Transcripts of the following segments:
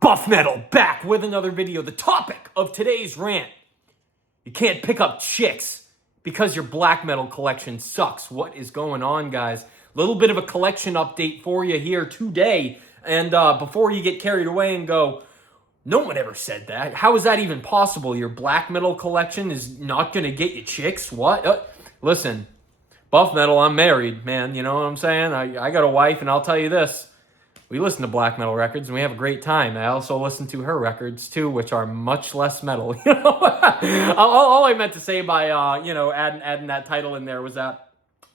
Buff Metal back with another video. The topic of today's rant: you can't pick up chicks because your black metal collection sucks. What is going on, guys? A little bit of a collection update for you here today. And before you get carried away and go, no one ever said that. How is that even possible? Your black metal collection is not going to get you chicks? What? Listen, Buff Metal, I'm married, man. You know what I'm saying? I got a wife, and I'll tell you this. We listen to black metal records, and we have a great time. I also listen to her records, too, which are much less metal. You know, all I meant to say by, adding that title in there was that,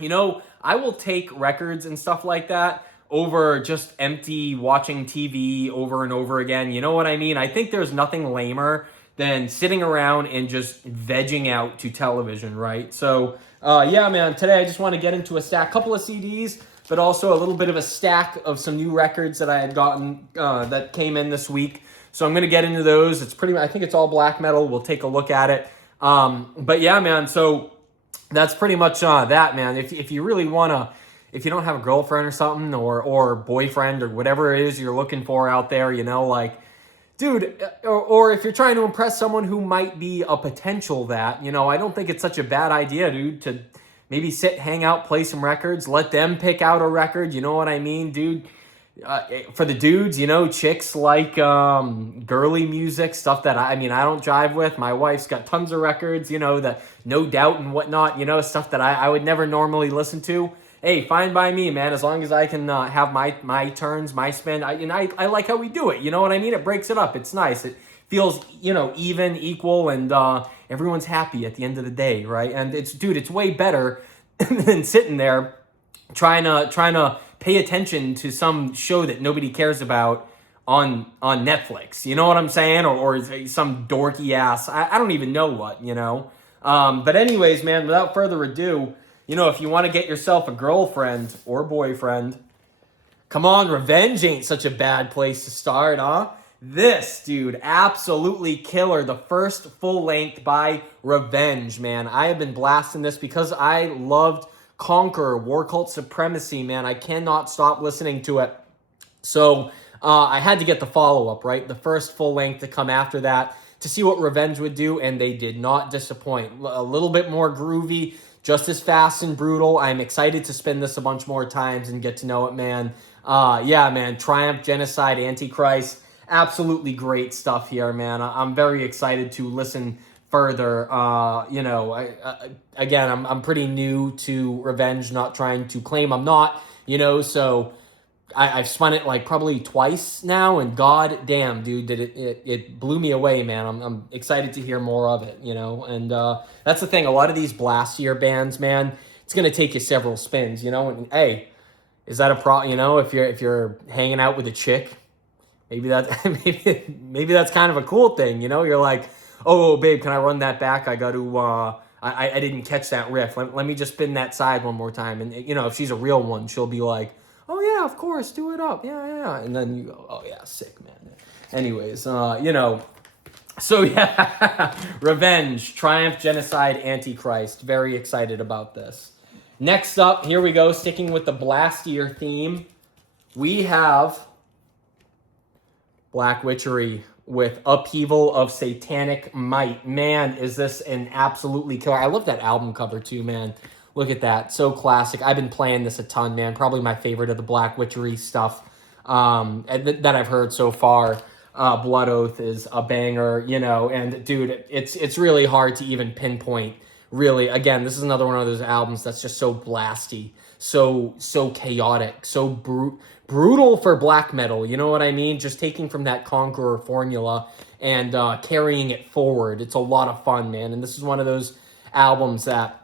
I will take records and stuff like that over just empty watching TV over and over again. You know what I mean? I think there's nothing lamer than sitting around and just vegging out to television, right? So, yeah, man, today I just want to get into a couple of CDs, but also a little bit of a stack of some new records that I had gotten that came in this week. So I'm going to get into those. I think it's all black metal. We'll take a look at it. But yeah, man, so that's pretty much that, man. If you really want to, if you don't have a girlfriend or something, or boyfriend or whatever it is you're looking for out there, dude, or if you're trying to impress someone who might be a potential that, I don't think it's such a bad idea, dude, to maybe sit, hang out, play some records, let them pick out a record, you know what I mean, dude? For the dudes, chicks like girly music, stuff that I don't jive with. My wife's got tons of records, that No Doubt and whatnot, stuff that I would never normally listen to. Hey, fine by me, man, as long as I can have my turns, my spin. I like how we do it, you know what I mean? It breaks it up. It's nice. It feels, even, equal, and everyone's happy at the end of the day, right? And it's way better than sitting there trying to pay attention to some show that nobody cares about on Netflix. You know what I'm saying? Or some dorky ass, I don't even know what, But anyways, man, without further ado, if you want to get yourself a girlfriend or boyfriend, come on, Revenge ain't such a bad place to start, huh? This, dude, absolutely killer. The first full length by Revenge, man. I have been blasting this because I loved Conquer, War Cult Supremacy, man. I cannot stop listening to it. So I had to get the follow-up, right? The first full length to come after that to see what Revenge would do, and they did not disappoint. A little bit more groovy, just as fast and brutal. I'm excited to spin this a bunch more times and get to know it, man. Yeah, man. Triumph, Genocide, Antichrist. Absolutely great stuff here, man. I'm very excited to listen further. Again, I'm pretty new to Revenge, not trying to claim I'm not, so I've spun it like probably twice now, and god damn, dude, did it blew me away, man. I'm excited to hear more of it, and that's the thing. A lot of these blastier bands, man, it's gonna take you several spins, and hey, is that a problem? If you're hanging out with a chick, maybe that's kind of a cool thing, you're like, oh babe, can I run that back? I got to I didn't catch that riff. Let me just spin that side one more time. And if she's a real one, she'll be like, oh yeah, of course, do it up. Yeah. And then you go, oh yeah, sick, man. Anyways, so yeah, Revenge, Triumph, Genocide, Antichrist. Very excited about this. Next up, here we go, sticking with the blastier theme, we have Black Witchery with Upheaval of Satanic Might. Man, is this an absolutely killer. I love that album cover too, man. Look at that. So classic. I've been playing this a ton, man. Probably my favorite of the Black Witchery stuff that I've heard so far. Blood Oath is a banger, and dude, it's really hard to even pinpoint. Really, again, this is another one of those albums that's just so blasty, so chaotic, so brutal for black metal, you know what I mean? Just taking from that Conqueror formula and carrying it forward. It's a lot of fun, man. And this is one of those albums that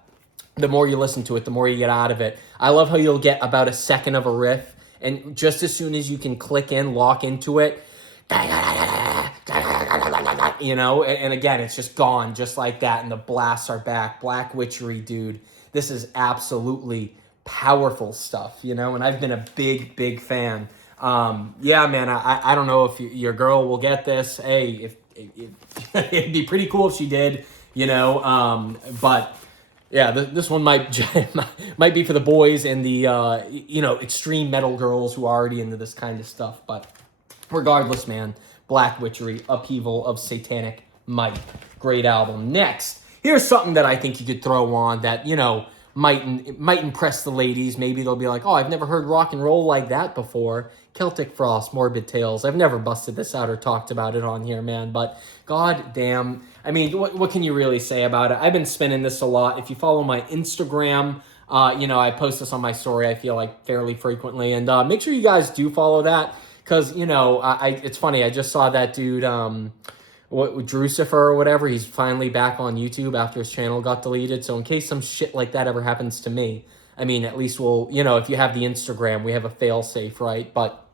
the more you listen to it, the more you get out of it. I love how you'll get about a second of a riff, and just as soon as you can lock into it, and again, it's just gone just like that, and the blasts are back. Black Witchery, dude, this is absolutely powerful stuff, and I've been a big fan. Yeah, man, I don't know if your girl will get this. Hey, it'd be pretty cool if she did, but yeah, this one might be for the boys and the extreme metal girls who are already into this kind of stuff. But Regardless, man, Black Witchery, Upheaval of Satanic Might. Great album. Next, here's something that I think you could throw on that, you know, might impress the ladies. Maybe they'll be like, oh, I've never heard rock and roll like that before. Celtic Frost, Morbid Tales. I've never busted this out or talked about it on here, man. But god damn, I mean, what can you really say about it? I've been spinning this a lot. If you follow my Instagram, you know, I post this on my story, I feel like, fairly frequently. And make sure you guys do follow that. Because, you know, it's funny. I just saw that dude, Drucifer or whatever. He's finally back on YouTube after his channel got deleted. So in case some shit like that ever happens to me, I mean, at least we'll, you know, if you have the Instagram, we have a fail-safe, right? But,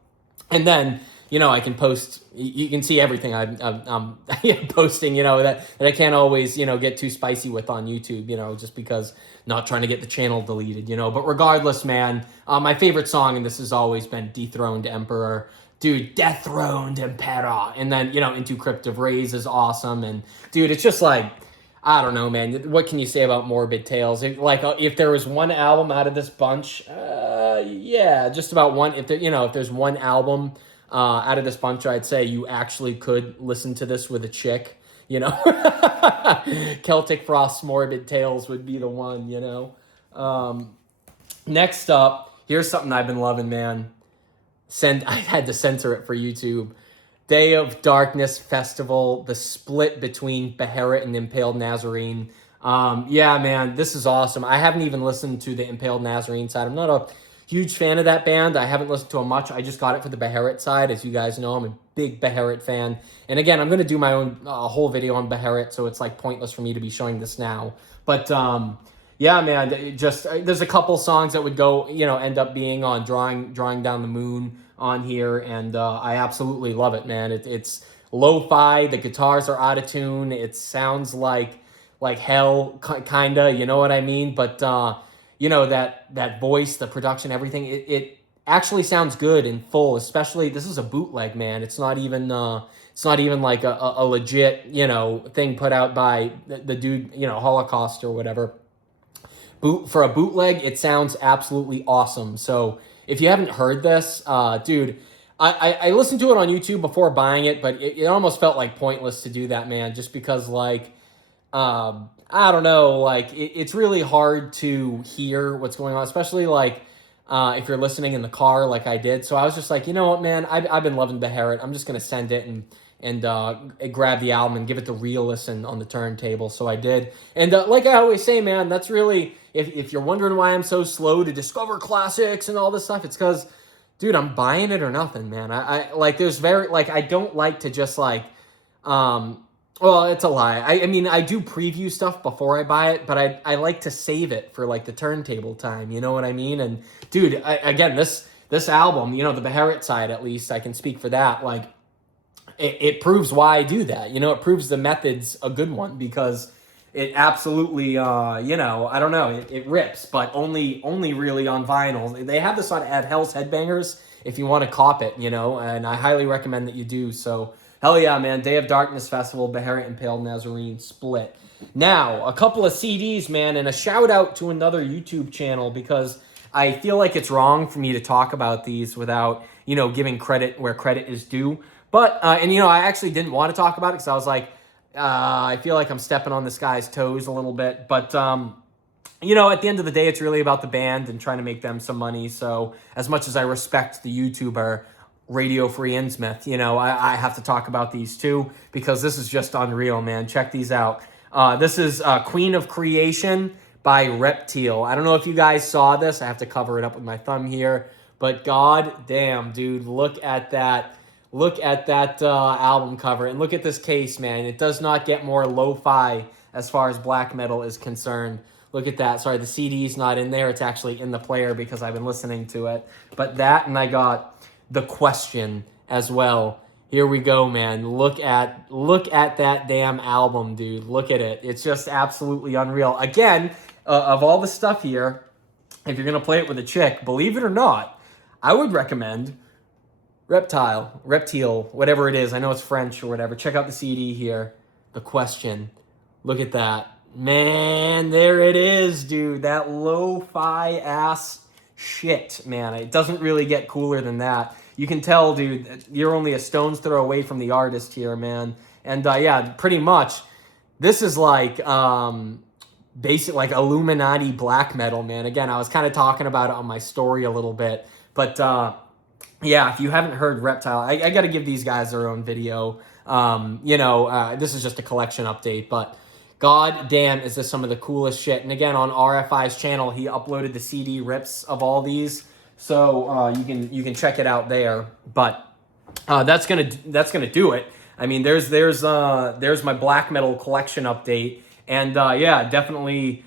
and then, you know, I can post, you can see everything I'm posting, you know, that I can't always, you know, get too spicy with on YouTube, you know, just because not trying to get the channel deleted, you know. But regardless, man, my favorite song, and this has always been Dethroned Emperor. Dude, Dethroned Emperor. And then, you know, Into Crypt of Rays is awesome. And, dude, it's just like, I don't know, man. What can you say about Morbid Tales? If there was one album out of this bunch, yeah, just about one. If there's one album out of this bunch, I'd say you actually could listen to this with a chick, you know. Celtic Frost, Morbid Tales would be the one, you know. Next up, here's something I've been loving, man. I had to censor it for YouTube. Day of Darkness Festival, the split between Beherit and Impaled Nazarene. Yeah, man, this is awesome. I haven't even listened to the Impaled Nazarene side. I'm not a huge fan of that band. I haven't listened to them much. I just got it for the Beherit side. As you guys know, I'm a big Beherit fan. And again, I'm going to do my own whole video on Beherit, so it's like pointless for me to be showing this now. But yeah, man, there's a couple songs that would go, you know, end up being on Drawing Down the Moon on here, and I absolutely love it, man. It's lo-fi, the guitars are out of tune, it sounds like hell, kinda, you know what I mean? But you know, that voice, the production, everything, it actually sounds good in full. Especially, this is a bootleg, man. It's not even like a legit, you know, thing put out by the dude, you know, Holocaust or whatever. For a bootleg, it sounds absolutely awesome. So if you haven't heard this, dude, I listened to it on YouTube before buying it, but it almost felt like pointless to do that, man, just because, like, I don't know, like, it's really hard to hear what's going on, especially, like, if you're listening in the car like I did. So I was just like, you know what, man, I've been loving Beherit. I'm just going to send it and grab the album and give it the real listen on the turntable. So I did. And like I always say, man, that's really, if you're wondering why I'm so slow to discover classics and all this stuff, it's because, dude, I'm buying it or nothing, man. I don't like to just like, well, it's a lie. I mean, I do preview stuff before I buy it, but I like to save it for like the turntable time. You know what I mean? And dude, again, this album, you know, the Beherit side, at least I can speak for that. Like, it proves why I do that. You know, it proves the method's a good one, because it absolutely, you know, I don't know, it rips, but only really on vinyl. They have this on at Hell's Headbangers if you want to cop it, you know, and I highly recommend that you do. So, hell yeah, man. Day of Darkness Festival, Beherit Impaled Nazarene split. Now, a couple of CDs, man, and a shout out to another YouTube channel, because I feel like it's wrong for me to talk about these without, you know, giving credit where credit is due. But, and you know, I actually didn't want to talk about it because I was like, I feel like I'm stepping on this guy's toes a little bit. But, you know, at the end of the day, it's really about the band and trying to make them some money. So as much as I respect the YouTuber Radio Free Innsmouth, you know, I have to talk about these too, because this is just unreal, man. Check these out. This is Queen of Creation by Reptile. I don't know if you guys saw this. I have to cover it up with my thumb here. But god damn, dude, look at that. Look at that album cover, and look at this case, man. It does not get more lo-fi as far as black metal is concerned. Look at that. Sorry, the CD's not in there. It's actually in the player because I've been listening to it. But that, and I got The Question as well. Here we go, man. Look at that damn album, dude. Look at it. It's just absolutely unreal. Again, of all the stuff here, if you're going to play it with a chick, believe it or not, I would recommend Reptile, whatever it is. I know it's French or whatever. Check out the CD here. The Question. Look at that. Man, there it is, dude. That lo-fi ass shit, man. It doesn't really get cooler than that. you can tell, dude, you're only a stone's throw away from the artist here, man. And yeah, pretty much, this is like basic like Illuminati black metal, man. Again, I was kind of talking about it on my story a little bit, but yeah, if you haven't heard Reptile, I got to give these guys their own video. This is just a collection update, but god damn, is this some of the coolest shit. And again, on RFI's channel, he uploaded the CD rips of all these, so you can check it out there. But that's gonna do it. I mean, there's my black metal collection update, and yeah, definitely.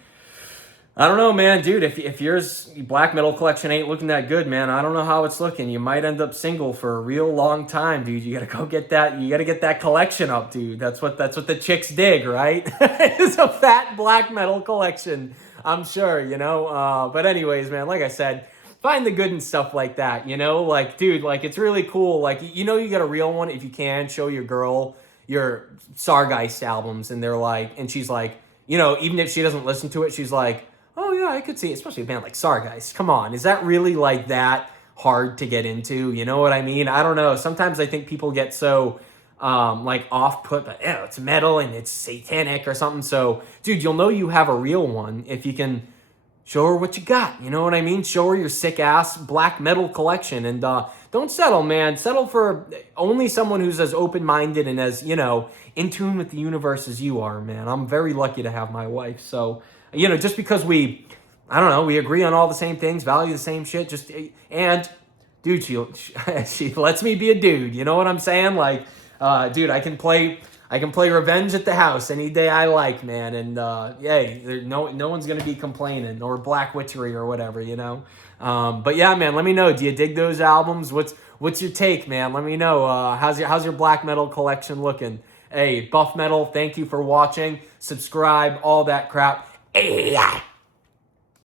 I don't know, man, dude. If yours black metal collection ain't looking that good, man, I don't know how it's looking. You might end up single for a real long time, dude. You gotta go get that. You gotta get that collection up, dude. That's what the chicks dig, right? It's a fat black metal collection, I'm sure. But anyways, man, like I said, find the good and stuff like that. Like, dude, like it's really cool. Like, you get a real one if you can. Show your girl your Sargeist albums, and she's like, even if she doesn't listen to it, she's like, oh yeah, I could see it, especially a band like Sargeist. Come on, is that really like that hard to get into? You know what I mean? I don't know. Sometimes I think people get so like off-put, but it's metal and it's satanic or something. So, dude, you'll know you have a real one if you can show her what you got. You know what I mean? Show her your sick-ass black metal collection. And don't settle, man. Settle for only someone who's as open-minded and as, in tune with the universe as you are, man. I'm very lucky to have my wife. So, just because we agree on all the same things, value the same shit, and dude, she lets me be a dude. You know what I'm saying? Like, dude, I can play Revenge at the House any day I like, man. And yeah, no one's gonna be complaining, or Black Witchery or whatever, But yeah, man, let me know. Do you dig those albums? What's your take, man? Let me know. How's your black metal collection looking? Hey, Buff Metal, thank you for watching. Subscribe, all that crap. Hey,